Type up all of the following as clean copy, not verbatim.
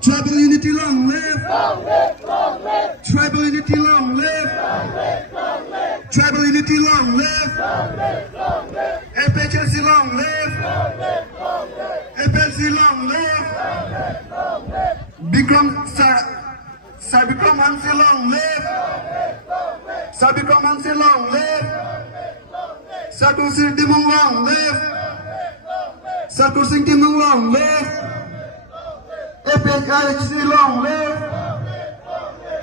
Tribal unity long live. Tribal unity long live. Tribal unity long live. FHLC long live. FHLC long live. Sir Bikram Hansi long live. Sir Bikram Hansi long live. Sir Kursing Timong long live. Sir Kursing Timong long live. FHLC long live.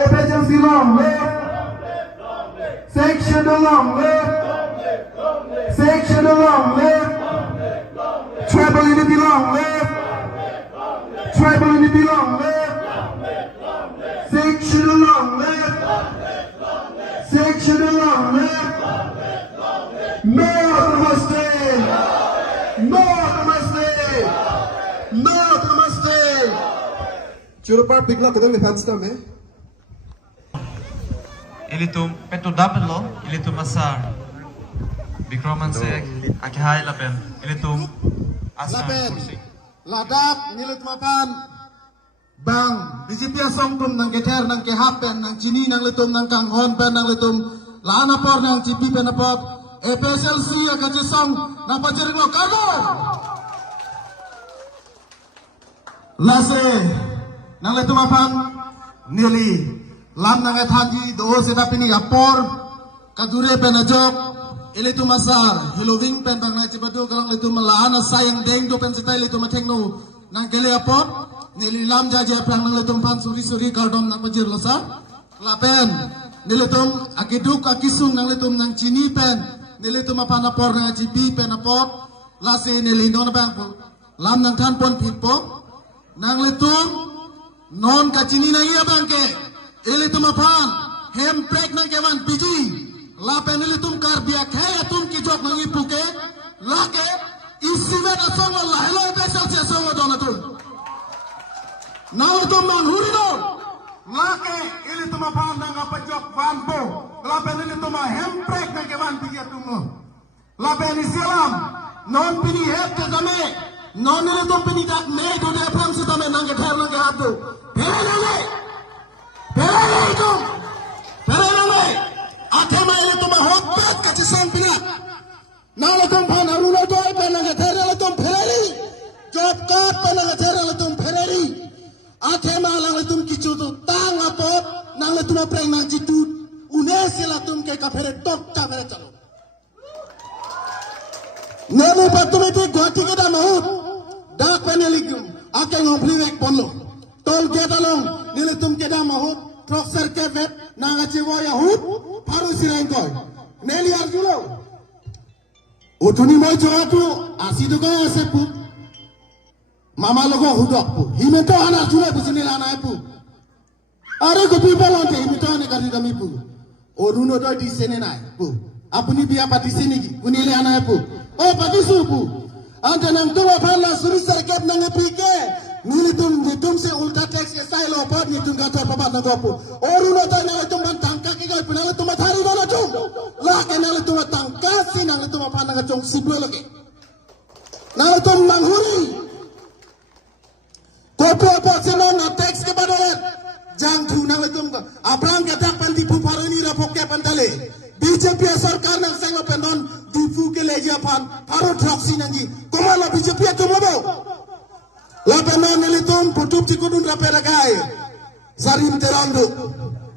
FHLC long live. Section long live. Section long live. Tribal unity long live. Tribal unity long live. Section long live. Section long live. North Namaste. North Namaste. North Namaste. Churupar pigla kadang defense na me. Ilitum petu dapat lo, ilitum asar. Bikroman se akihai lapen, ilitum asar. Lapen, ladak nilut mapan, bang, BJP asong tum nang keter nang kehapen nang cini nang litum nang kanghon pen nang litum, lana por nang cipi pen apot, FHLC akajisong nang pajaring lo kargo. Lase, nang litum mapan, nili. Lam nang ethaji do seta pini apor kadure penajok ilitu masar hiloving pen bang na cibadu kalang litu malana sayang deng do pen seta ilitu mathengno nang kele apor nili lam jaje prang nang litu pan suri kardom nang pajir losa lapen nilitum akiduk akisung nang litum nang cini pen nilitum apan apor nang jibi pen apor lase nili non bang lam nang tan pon pitpo nang litum non kacini nang iya bangke ili tumapan hem break nang kewan biji lapen ili tum kar biya kaya tum kijok nang ipuke lake isimen asong Allah hello special si asong dona tum naw tum man hurino lake ili tumapan nang apajok vanpo lapen ili tuma hem break nang kewan biji tumu lapen isilam non pini het ke dame non ili tum pini dak me do de pram si dame nang ke thar nang ke hatu hele Perele, atema ile tuma hotbat kachisang pina. Nala tum pan aruna toy pananga terele tum pereli. Job card pananga terele tum pereli. Atema lang tum kichutu tang apot nang le tuma preng nang jitu. Unesi la tum ke kapere tok kapere chalo. Nemu patumiti gwati kada mahut. Dak peneligum ake ngompli wek ponlo. Tol gedalong nile tum keda mahut. Profesor Kevet nangaciwo Yahud paru sirengkoy Nelly Arjulo utuni mo joatu asidu ko asepu mama logo hudokpu himento ana jule bisini lana epu are go people onte himento ane kari kami pu oruno do di sene nai pu apuni biya pati sini gi kunile ana epu o pati supu ante nang tuwa pala suri serkep nang epike Nilitum se ulta text ke silo pod nitum gator papat na gopu. Oruno ta nalitum ban tangka ke gai penalitum mathari na tum. La ke nalitum tangka si nalitum pana ga chong siblo lagi. Nalitum manghuri. Kopo apa sino na text ke badalan. Jang thu nalitum ka. Aprang ke tak panti pu parani rapok ke pantale. BJP sarkar nang sengo pendon difu ke leja pan paro troksi nangi. Komala BJP tu mabo. Lapanan nilitum putup cikudun raperagai zarim terandu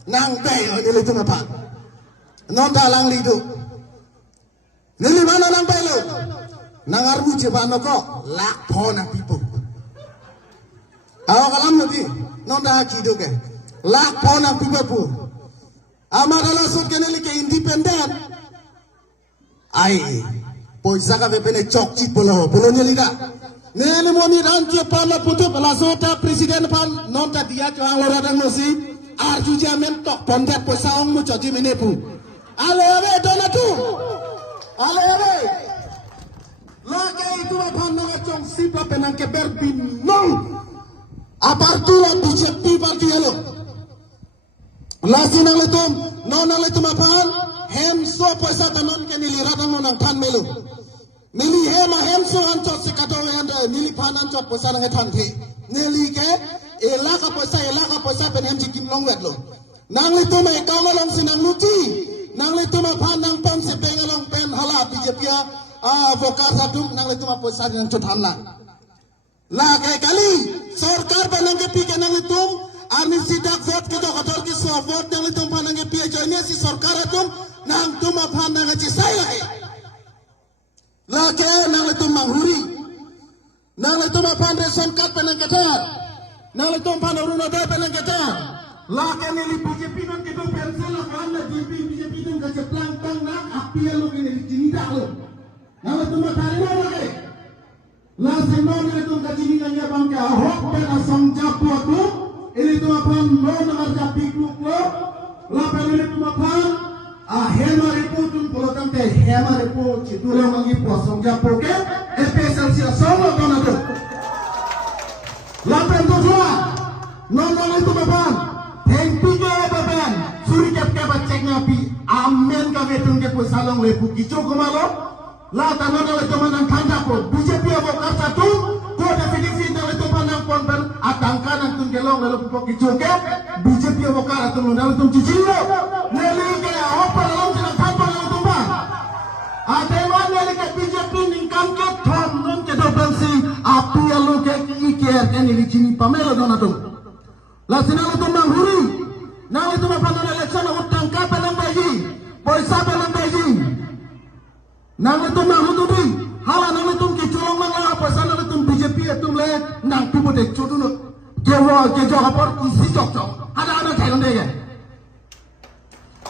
nang bay nilitum apa non dalang lidu nili mana nang bay lo nang arbu cebano ko lak pona pipu aw kalam nabi non dah kidu ke lak pona pipu amara sut ke nili ke independent ai poisa ka bepene chok chip polo nyelida Nene moni ranti pala putu pala sota presiden pan nonta dia cho ang lora dang nosi arjujamen tok pondat poisa ong mu choti minepu ale ave donatu ale ave lake itu apa nanga chong sipa penang ke berbin nong apartu la BJP parti helo lasi nang letum non nang letum apaan hem so poisa tanon ke niliradang nonang tan melu Nili hema hemso anchot si katowe ando nili pan anchot poisa nang etan the nili ke elaka poisa pen hem chikim long wet lo nang litu me kamalong sinang luti nang litu ma pan nang pom se pengalong pen hala BJP vokar sadum nang litu ma poisa nang chot hamla la ke kali sarkar banang ke pike nang litu arni sidak vote ke dokator ki so vote nang litu panang ke pike joine si sarkar atum nang tuma pan nang chi sai lai lake nang letum manghuri nang letum apan reson kat penang ketar nang letum pan uruno dai penang ketar lake nili BJP non kedo pensel kan la BJP non ka ceplang tang nang api lo kini jinida lo nang letum matari lo lake la senon letum ka jinida nya bang ka hok pen asam japu aku ini tu apan non nang japi ku lo la pen letum apan hema reputun polotam te hema reput chitulong mangi posong japo ke special sia solo donado lapen to dua non itu bapan hempi ke bapan suri ke bacek ngapi amen ka vetung ke posalong lepu kicho komalo la tanon le tomanan kanda ko BJP abo kata tu ko definisi na le tomanan konben atangkan antun gelong lalu ko kicho ke BJP abo kata tu lalu tum cicilo neli ke apa dalam jalan tanpa dalam tumba adewan neli ke BJP ningkam ke thom non ke dopensi api alu ke iker ke neli cini pamelo donatum la sinalo tum manghuri nang itu bapan election utang ka penang bayi poisa penang bayi nang itu mahududi hala nang itu kiculong nang la poisa nang itu BJP etum le nang pibo de choduno kewo ke jo hapor isi jok ada thailon de ya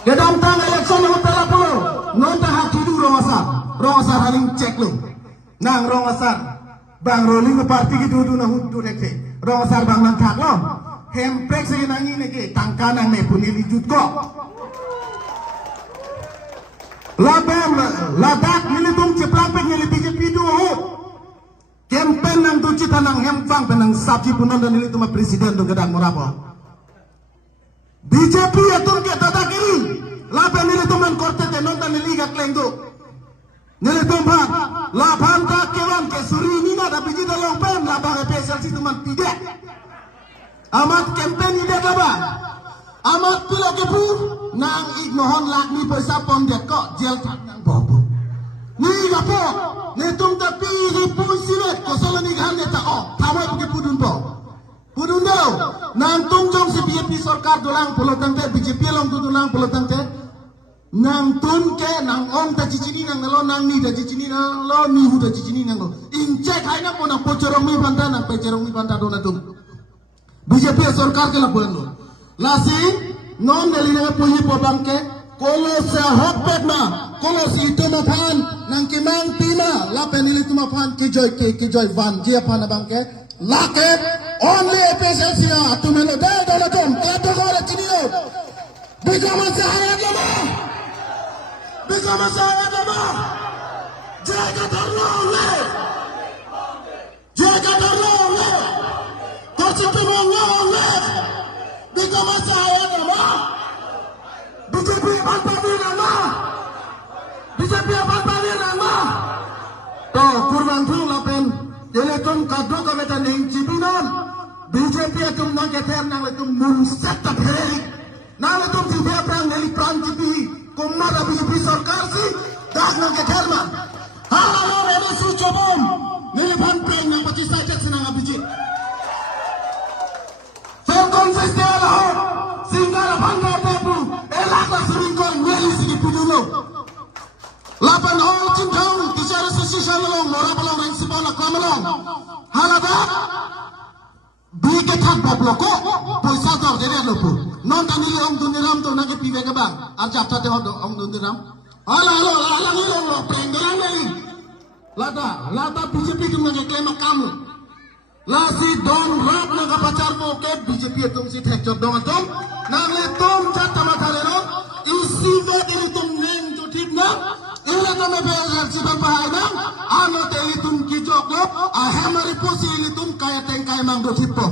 Gedam tang election utara pulau non dah tudu rongasar haling cek lu nang rongasar bang rolling parti ki tudu na hudu dekte rongasar bang nang thak lo hemprek se nang ini ke tangka nang ne punili jut ko labam ladak nili tum ceplang pe nili BJP du ho kempen nang tu cita nang hempang penang sabji punon dan nili tuma presiden tu gedang morapo BJP atum ke tata kiri lapan nili tuman korte te nonton nili ga klengdo nili tumpan lapan tak kewan ke suri nina da biji dalong pen labang special si tuman tidak amat campaign ide kaba amat pila kepu nang ignohon lak ni poisa pom det ko jel tak nang bobo ni gapo ni tum tapi ripu silet ko solo ni gan ta o tawai ke pudun po pudun do nang tung jong si BJP sarkar dolang pulo tangte BJP long tu dolang pulo tangte nang tun ke nang om ta cicini nang lo nang ni ta cicini nang lo ni hu ta cicini nang lo ince kai na mo nang pocorong mi banta nang pocorong mi banta do na tum BJP sarkar ke la pulo lasi non deli na puyi po bangke kolo sa hopet ma kolo si itu mapan nang kimang pima la penili tu mapan ke joy van dia pana bangke lake only epesia tu melo de dola tom kato gore tinio bigama sahaya lama jaga darlo le kochi tu mo le bigama sahaya lama BJP bantari nama to kurban tu lapen ele tum kadro ka beta ning cibinon BJP tum nang keter nang tum mun set ta pheri nang tum si prang neli pran cibi kumara BJP sarkar si dak nang keter man halo rene su chobom neli ban prang nang pati sajak senang abiji fer konsisten ho singgara bangga tebu elaklah seringkong neli sigi pudulo lapan all cintang bicara sesi shalom morapalong reng sibona kamalong halada bike thak babloko poisa dor dere lopu non tani om duniram to nage pive ke bang ar chapta te om duniram ala ni lo prenderang nei lata BJP tum nage claim kamu la si don rap naga pacar ko ke BJP tum si thek job dong atom na no me ve sibang bahay nang ano te ilitum kijok no ahemari po si ilitum kaya teng kaya mang dosip po